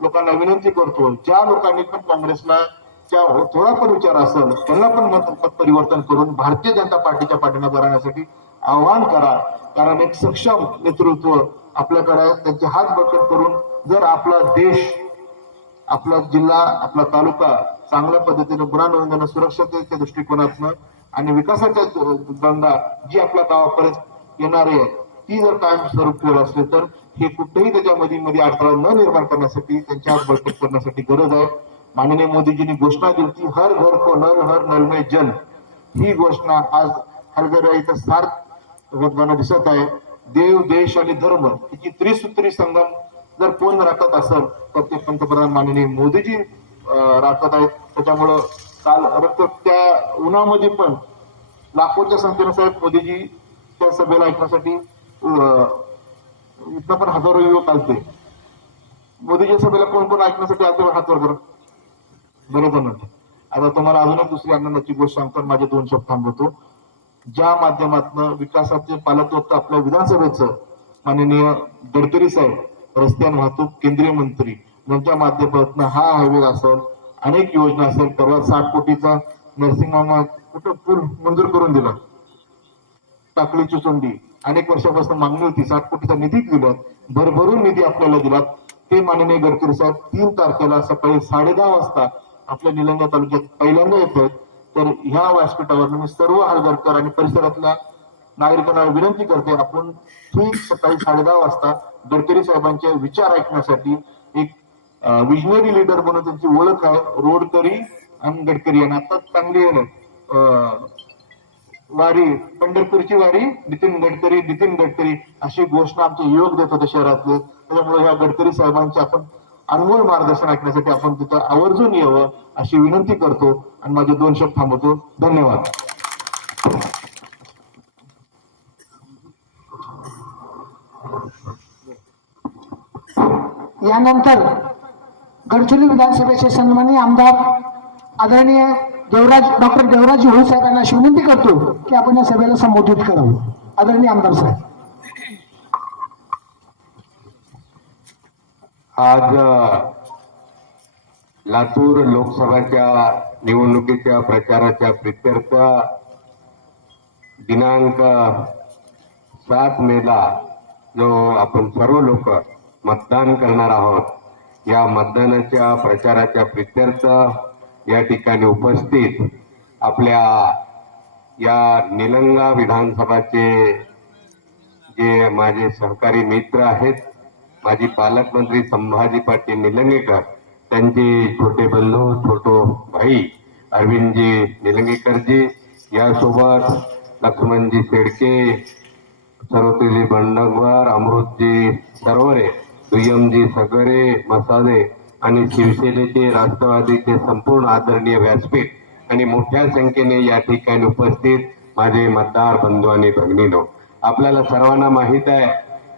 लोकांना विनंती करतो ज्या लोकांनी पण काँग्रेसला त्या हो- थोडा पण विचार असेल त्यांना पण मत मत परिवर्तन करून भारतीय जनता पार्टीच्या पाठीमागे राहण्यासाठी आवाहन करा. कारण एक सक्षम नेतृत्व आपल्याकडे त्यांचे हात बळकट करून जर आपला देश आपला जिल्हा आपला तालुका चांगल्या पद्धतीने गुन्हा नोंदवणं सुरक्षतेच्या दृष्टिकोनातनं आणि विकासाच्या गंगा जी आपल्या गावापर्यंत येणारी आहे ती जर कायम स्वरूप ठेवत असली तर हे कुठेही त्याच्यामध्ये मध्ये अडथळा न निर्माण करण्यासाठी त्यांच्या हात करण्यासाठी गरज आहे. माननीय मोदीजींनी घोषणा दिली की हर घर को नल हर नल में जल. ही घोषणा आज हरघर इथं सार्थ होताना दिसत आहे. देव देश आणि धर्म याची त्रिसूत्री संगम जर कोण राखत असेल तर ते पंतप्रधान माननीय मोदीजी राखत आहेत. त्याच्यामुळं काल रक्त त्या उन्हामध्ये पण लाखोच्या संख्येनं साहेब मोदीजी त्या सभेला ऐकण्यासाठी इथं पण हजारो युवक आलते. मोदीच्या सभेला कोण कोण ऐकण्यासाठी आलते हात वर करा बरोबर नव्हते आता तुम्हाला अजून दुसरी आनंदाची गोष्ट सांगतो माझे दोन शब्द थांबवतो. ज्या माध्यमातून विकासाचे पालकत्व आपल्या विधानसभेचं माननीय गडकरी साहेब रस्ते आणि वाहतूक केंद्रीय मंत्री यांच्या माध्यमातून हा हायवे असेल अनेक योजना असेल परवा साठ कोटीचा नर्सिंग होम कुठं पूल मंजूर करून दिला. टाकळीची चोंडी अनेक वर्षापासून मागणी होती सात कोटीचा निधी दिला. भरभरून निधी आपल्याला दिला. ते माननीय गडकरी साहेब तीन तारखेला सकाळी साडेदहा वाजता आपल्या निलंगा तालुक्यात पहिल्यांदा येत आहेत तर ह्या व्यासपीठावर मी सर्व हळदरकर आणि परिसरातल्या नागरिकांना विनंती करते आपण ठीक सकाळी साडेदहा वाजता गडकरी साहेबांचे विचार ऐकण्यासाठी एक विजनरी लीडर म्हणून त्यांची ओळख आहे रोडकरी आणि गडकरी. आणि आता चांगली अं, वारी पंढरपूरची वारी नितीन गडकरी नितीन गडकरी अशी घोषणा आमचे योग देत होते शहरातले. त्याच्यामुळे ह्या गडकरी साहेबांचे आपण अनमोल मार्गदर्शन ऐकण्यासाठी आपण तिथं आवर्जून यावं अशी विनंती करतो आणि माझे दोन शब्द थांबवतो. धन्यवाद. यानंतर गडचिरोली विधानसभेचे सन्माननीय आमदार आदरणीय देवराज डॉक्टर देवराज होळ साहेबांना अशी विनंती करतो की आपण या सभेला संबोधित करावं. आदरणीय आमदार साहेब. आज लातूर लोकसभाच्या निवडणुकीच्या प्रचाराच्या प्रित्यर्थ दिनांक सात मेला जो आपण सर्व लोक मतदान करणार आहोत या मतदानाच्या प्रचाराच्या प्रित्यर्थ या ठिकाणी उपस्थित आपल्या या निलंगा विधानसभाचे जे माझे सहकारी मित्र आहेत माजी पालकमंत्री संभाजी पाटील निलंगेकर त्यांचे छोटे बंधू छोटो भाई अरविंदजी निलंगेकरजी यासोबत लक्ष्मणजी शेडके सरस्वतीजी बंडगवार अमृतजी सरोवरे दुय्यमजी सगरे मसाले आणि शिवसेनेचे राष्ट्रवादीचे संपूर्ण आदरणीय व्यासपीठ आणि मोठ्या संख्येने या ठिकाणी उपस्थित माझे मतदार बंधू आणि भगिनीनो आपल्याला सर्वांना माहीत आहे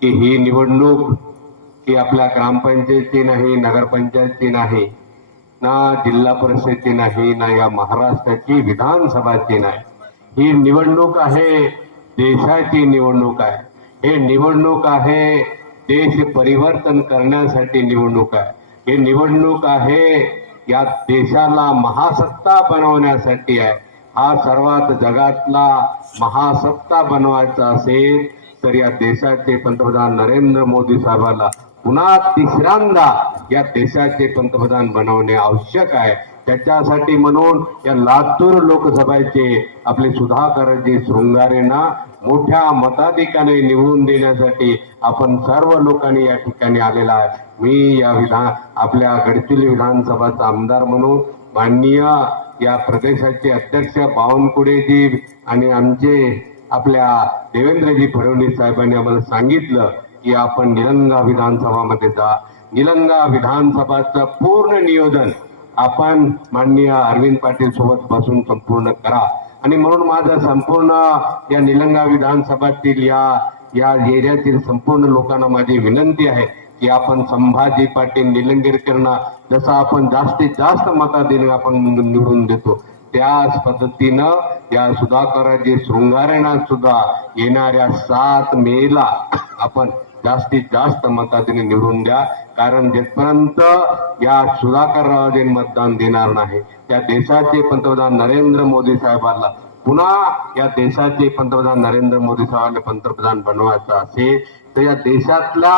की ही निवडणूक ही आपल्या ग्रामपंचायतची नाही नगरपंचायतची नाही ना जिल्हा परिषदची नाही ना या महाराष्ट्राची विधानसभाची नाही. ही निवडणूक आहे देशाची निवडणूक आहे. हे निवडणूक आहे देश परिवर्तन करण्यासाठी निवडणूक आहे. हे निवडणूक आहे या देशाला महासत्ता बनवण्यासाठी आहे. हा सर्वात जगातला महासत्ता बनवायचा असेल तर या देशाचे पंतप्रधान नरेंद्र मोदी साहेबांना पुन्हा तिसऱ्यांदा या देशाचे पंतप्रधान बनवणे आवश्यक आहे. त्याच्यासाठी म्हणून या लातूर लोकसभेचे आपले सुधाकरजी शृंगारेंना मोठ्या मताधिकाने निवडून देण्यासाठी आपण सर्व लोकांनी या ठिकाणी आलेला आहे. मी या विधान आपल्या गडचिरोली विधानसभाचा आमदार म्हणून माननीय या प्रदेशाचे अध्यक्ष बावनकुडेजी आणि आमचे आपल्या देवेंद्रजी फडणवीस साहेबांनी आम्हाला सांगितलं की आपण निलंगा विधानसभामध्ये जा. निलंगा विधानसभाचं पूर्ण नियोजन आपण माननीय अरविंद पाटील सोबत बसून संपूर्ण करा. आणि म्हणून माझं संपूर्ण या निलंगा विधानसभातील या या एरियातील संपूर्ण लोकांना माझी विनंती आहे की आपण संभाजी पाटील निलंगेकरांना जसं आपण जास्तीत जास्त मताधिने आपण निवडून देतो. त्याच पद्धतीनं या सुधाकरजी शृंगारेना सुद्धा येणाऱ्या सात मेला आपण जास्तीत जास्त मताधिने निवडून द्या. कारण जिथपर्यंत या सुधाकरराजे मतदान देणार नाही त्या देशाचे पंतप्रधान नरेंद्र मोदी साहेबांना पुन्हा या देशाचे पंतप्रधान नरेंद्र मोदी साहेबांना पंतप्रधान बनवायचं असेल तर या देशातल्या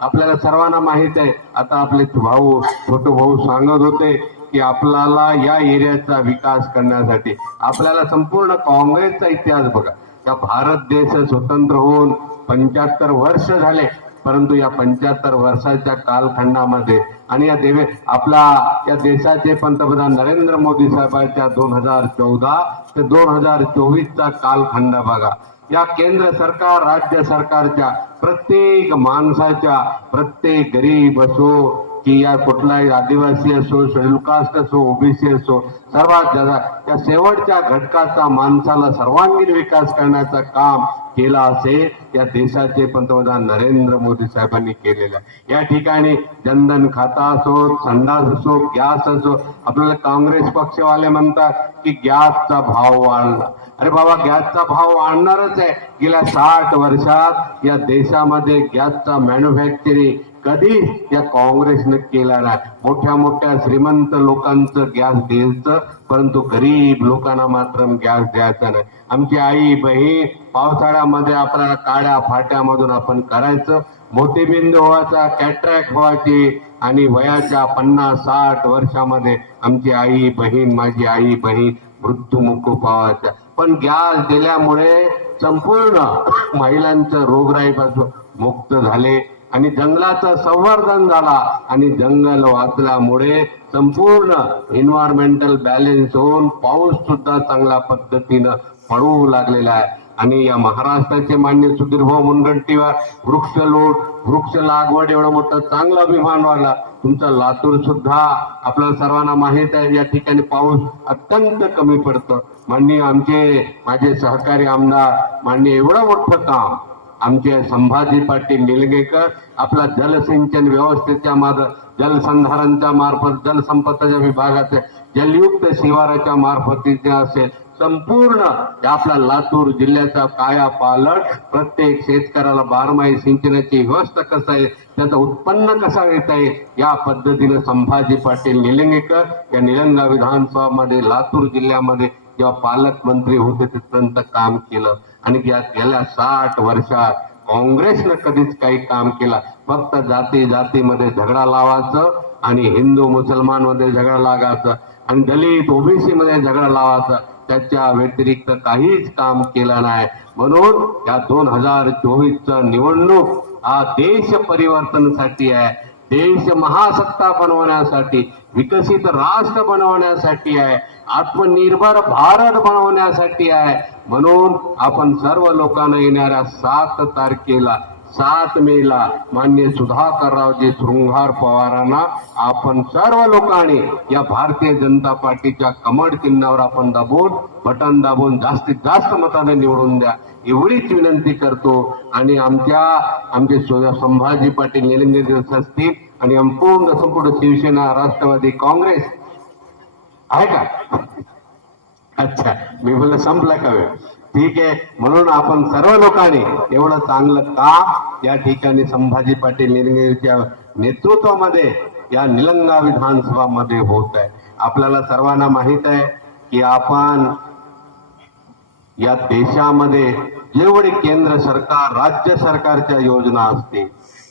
आपल्याला सर्वांना माहीत आहे. आता आपले भाऊ छोटे भाऊ सांगत होते की आपल्याला या एरियाचा विकास करण्यासाठी आपल्याला संपूर्ण काँग्रेसचा इतिहास बघा. त्या भारत देश स्वतंत्र होऊन पंच्याहत्तर वर्ष झाले. परंतु या पंच्याहत्तर वर्षाच्या कालखंडामध्ये आणि या देवे आपला या देशाचे पंतप्रधान नरेंद्र मोदी साहेबांच्या दोन हजार चौदा ते दोन हजार चोवीसचा कालखंड बघा. या केंद्र सरकार राज्य सरकारच्या प्रत्येक माणसाच्या प्रत्येक गरीब असो की या कुठलाही आदिवासी असो शेड्यूल कास्ट असो ओबीसी असो सर्वात जास्त त्या शेवटच्या घटकाचा माणसाला सर्वांगीण विकास करण्याचं काम केला असेल या देशाचे पंतप्रधान नरेंद्र मोदी साहेबांनी केलेलं आहे. या ठिकाणी जनधन खाता असो संडास असो गॅस असो आपल्याला काँग्रेस पक्षवाले म्हणतात की गॅसचा भाव वाढला. अरे बाबा गॅसचा भाव वाढणारच आहे. गेल्या साठ वर्षात या देशामध्ये गॅसचा मॅन्युफॅक्चरिंग कधी या काँग्रेसनं केला नाही. मोठ्या मोठ्या श्रीमंत लोकांचं गॅस द्यायचं परंतु गरीब लोकांना मात्र गॅस द्यायचा नाही. आमची आई बहीण पावसाळ्यामध्ये आपल्याला काड्या फाट्यामधून आपण करायचं. मोतीबिंद व्हायचा कॅट्रॅक्ट व्हायची आणि वयाच्या पन्नास साठ वर्षामध्ये आमची आई बहीण माझी आई बहीण मृत्यूमुख पावायचा पण गॅस दिल्यामुळे संपूर्ण महिलांचं रोगराईपासून मुक्त झाले. आणि जंगलाचं संवर्धन झाला आणि जंगल वाचल्यामुळे संपूर्ण एन्व्हायरमेंटल बॅलेन्स होऊन पाऊस सुद्धा चांगल्या पद्धतीनं पडू लागलेला आहे. आणि या महाराष्ट्राचे मान्य सुधीरभाऊ मुनगंटीवर मुनगंटीवार वृक्ष लोट वृक्ष लागवड एवढं मोठं चांगलं अभिमान वाला तुमचा लातूर सुद्धा आपल्याला सर्वांना माहीत आहे या ठिकाणी पाऊस अत्यंत कमी पडतं. माननीय आमचे माझे सहकारी आमदार माननीय एवढं मोठं काम आमचे संभाजी पाटील निलगेकर आपला जलसिंचन व्यवस्थेच्या मार्ग जलसंधारणच्या मार्फत जलसंपदाच्या विभागाचे जलयुक्त शिवाराच्या मार्फतीचे असेल. संपूर्ण आपला लातूर जिल्ह्याचा काया पालट प्रत्येक शेतकऱ्याला बारमाही सिंचनाची व्यवस्था कसं आहे त्याचं उत्पन्न कसा येता येईल या पद्धतीने संभाजी पाटील निलंगेकर या निलंगा विधानसभामध्ये लातूर जिल्ह्यामध्ये जेव्हा पालकमंत्री होते तिथपर्यंत काम केलं. आणि या गेल्या साठ वर्षात काँग्रेसनं कधीच काही काम केलं. फक्त जाती जातीमध्ये झगडा लावायचं आणि हिंदू मुसलमानमध्ये झगडा लागायचं आणि दलित ओबीसी मध्ये झगडा लावायचा. त्याच्या व्यतिरिक्त काहीच काम केलं नाही. म्हणून या दोन हजार चोवीसचा निवडणूक हा देश परिवर्तनासाठी आहे. देश महासत्ता बनवण्यासाठी विकसित राष्ट्र बनवण्यासाठी आहे आत्मनिर्भर भारत बनवण्यासाठी आहे. म्हणून आपण सर्व लोकांना येणाऱ्या सात तारखेला सात मेला मान्य सुधाकररावजी शृंगार पवारांना आपण सर्व लोकांनी या भारतीय जनता पार्टीच्या कमळ चिन्हावर आपण दाबून बटन दाबून जास्तीत जास्त मताने निवडून द्या. एवढीच विनंती करतो आणि आमच्या आमचे संभाजी पाटील निलंगेकर असतील आणि संपूर्ण संपूर्ण शिवसेना राष्ट्रवादी काँग्रेस. आहे का? अच्छा मी म्हणलं संपला का वेळ? ठीक आहे म्हणून आपण सर्व लोकांनी एवढं चांगलं काम या ठिकाणी संभाजी पाटील निलंगेच्या नेतृत्वामध्ये या निलंगा विधानसभा मध्ये होत आहे. आपल्याला सर्वांना माहीत आहे की आपण या देशामध्ये जेवढी केंद्र सरकार राज्य सरकारच्या योजना असतील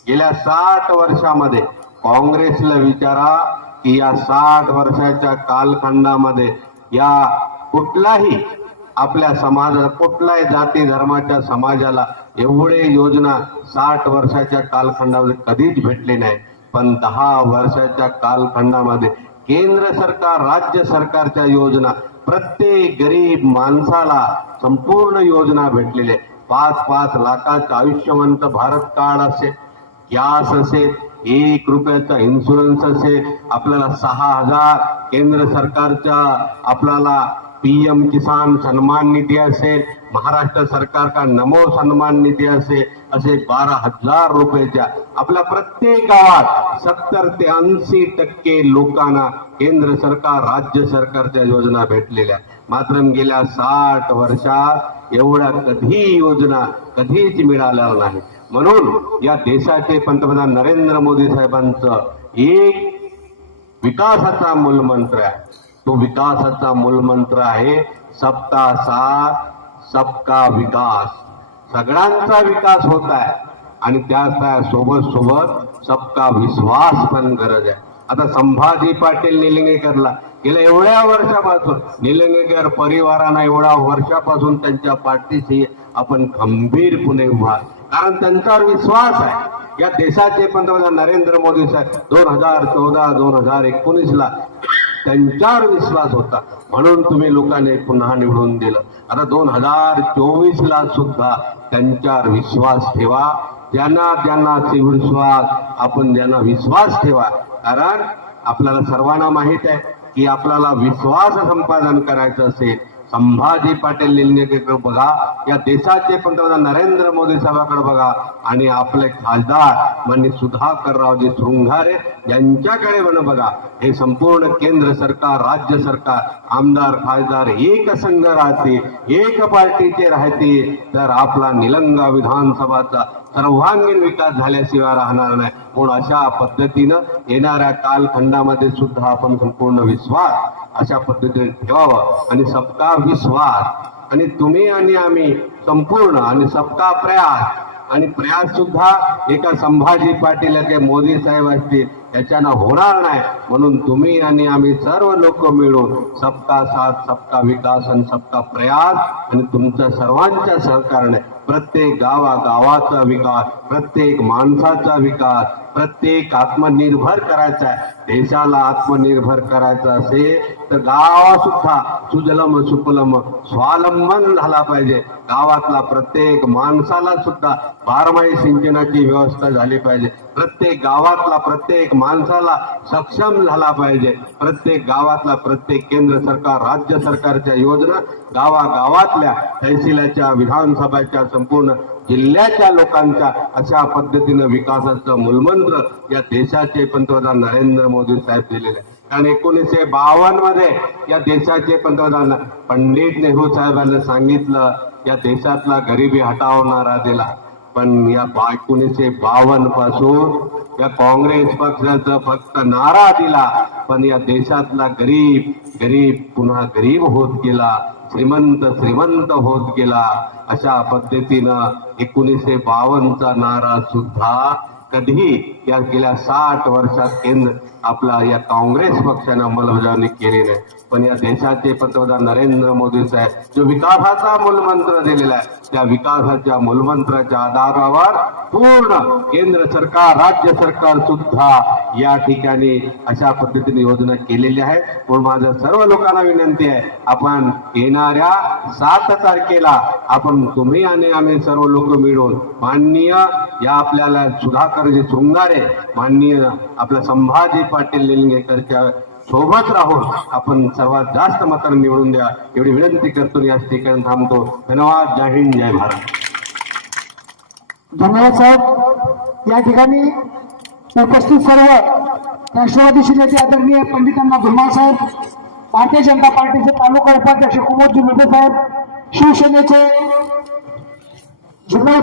गेल्या साठ वर्षामध्ये काँग्रेसला विचारा की या साठ वर्षाच्या कालखंडामध्ये या कुठलाही आपल्या समाजाला कुठल्याही जाती धर्माच्या समाजाला एवढे योजना साठ वर्षाच्या कालखंडामध्ये कधीच भेटले नाही. पण दहा वर्षाच्या कालखंडामध्ये केंद्र सरकार राज्य सरकारच्या योजना प्रत्येक गरीब माणसाला संपूर्ण योजना भेटलेली आहे. पाच पाच लाखाचं आयुष्यवंत भारत कार्ड असेल गॅस असेल एक रुपयाचा इन्शुरन्स असेल आपल्याला सहा हजार केंद्र सरकारच्या आपल्याला पीएम किसान सन्मान निधी असेल महाराष्ट्र सरकार का नमो सन्मान निधी असेल असे बारा हजार रुपयाच्या आपल्या प्रत्येक गावात सत्तर ते ऐंशी टक्के लोकांना केंद्र सरकार राज्य सरकारच्या योजना भेटलेल्या. मात्र गेल्या साठ वर्षात एवढ्या कधी योजना कधीच मिळाल्या नाही म्हणून या देशाचे पंतप्रधान नरेंद्र मोदी साहेबांचं एक विकासाचा मूलमंत्र आहे. तो विकासाचा मूलमंत्र आहे सबका साथ सबका विकास. सगळ्यांचा विकास होत आहे आणि त्या सोबत सोबत सबका विश्वास पण गरज आहे. आता संभाजी पाटील निलंगेकरला गेल्या एवढ्या वर्षापासून निलंगेकर परिवारांना एवढ्या वर्षापासून त्यांच्या पाठीशी आपण गंभीरपणे उभा कारण त्यांच्यावर विश्वास आहे. या देशाचे पंतप्रधान नरेंद्र मोदी साहेब दोन हजार चौदा दोन हजार एकोणीस ला त्यांच्यावर विश्वास होता. म्हणून तुम्ही लोकांनी पुन्हा निवडून दिलं. आता दोन हजार चोवीस ला सुद्धा त्यांच्यावर विश्वास ठेवा. ज्यांना त्यांना विश्वास आपण ज्यांना विश्वास ठेवा. कारण आपल्याला सर्वांना माहीत आहे की आपल्याला विश्वास संपादन करायचं असेल संभाजी पाटील निलंगेकर बघा या देशाचे पंतप्रधान नरेंद्र मोदी साहेबांकडे बघा. आणि आपले खासदार मान्य सुधाकररावजी शृंगारे यांच्याकडे पण बघा. हे संपूर्ण केंद्र सरकार राज्य सरकार आमदार खासदार एक संघ राहते एक पार्टीचे राहते तर आपला निलंगा विधानसभाचा सर्वांगीण विकास झाल्याशिवाय राहणार नाही. म्हणून अशा पद्धतीनं येणाऱ्या कालखंडामध्ये सुद्धा आपण संपूर्ण विश्वास अशा पद्धतीने ठेवावं. आणि सबका विश्वास. आणि तुम्ही आणि आम्ही संपूर्ण आणि सबका प्रयास. आणि प्रयास सुद्धा एका संभाजी पाटील या मोदी साहेब असतील याच्यानं होणार नाही. म्हणून तुम्ही आणि आम्ही सर्व लोक मिळून सबका साथ सबका विकास आणि सबका प्रयास आणि तुमच्या सर्वांच्या सहकार्याने प्रत्येक गावा गावाचा विकास प्रत्येक माणसाचा विकास प्रत्येक आत्मनिर्भर करायचा आहे. देशाला आत्मनिर्भर करायचं असेल तर गावा सुद्धा सुजलम सुपलम स्वावलंबन झाला पाहिजे. गावातला प्रत्येक माणसाला सुद्धा बारमाही सिंचनाची व्यवस्था झाली पाहिजे. प्रत्येक गावातला प्रत्येक माणसाला सक्षम झाला पाहिजे. प्रत्येक गावातला प्रत्येक केंद्र सरकार राज्य सरकारच्या योजना गावागावातल्या तहसीलाच्या विधानसभाच्या संपूर्ण जिल्ह्याच्या लोकांच्या अशा पद्धतीनं विकासाचं मूलमंत्र या देशाचे पंतप्रधान नरेंद्र मोदी साहेब दिलेले आहे. कारण एकोणीसशे बावन्नमध्ये या देशाचे पंतप्रधान पंडित नेहरू साहेबांनी सांगितलं या देशातला गरिबी हटावणारा दिला पण या बा- एकोणीसशे बावन्नपासून या काँग्रेस पक्षाचा फक्त नारा दिला. पण या देशातला गरीब गरीब पुन्हा गरीब होत गेला. श्रीमंत श्रीमंत होत गेला. अशा पद्धतीनं एकोणीसशे बावन्नचा नारा सुद्धा कधीही या गेल्या साठ वर्षात केंद्र आपला या काँग्रेस पक्षाने अंमलबजावणी केली नाही. पण या देशाचे पंतप्रधान नरेंद्र मोदींचा आहे जो विकासाचा मूलमंत्र दिलेला आहे त्या विकासाच्या मूलमंत्राच्या आधारावर पूर्ण केंद्र सरकार राज्य सरकार सुद्धा या ठिकाणी अशा पद्धतीने योजना केलेली आहे. म्हणून माझ्या सर्व लोकांना विनंती आहे आपण येणाऱ्या सात तारखेला आपण तुम्ही आणि आम्ही सर्व लोक मिळून माननीय या आपल्याला सुधाकरजी शृंगारे माननीय आपल्या संभाजी पाटील निलंगेकरच्या सोबत राहून आपण सर्वात जास्त मतांना निवडून द्या. एवढी विनंती करतो या ठिकाणी थांबतो. धन्यवाद. जय हिंद. जय भारत. धन्यवाद साहेब. या ठिकाणी उपस्थित सर्व राष्ट्रवादी नेते आदरणीय पंडितांना धुमाळ साहेब. भारतीय जनता पार्टीचे तालुका उपाध्यक्ष कुमोदजी जुलुबे साहेब. शिवसेनेचे जिल्हा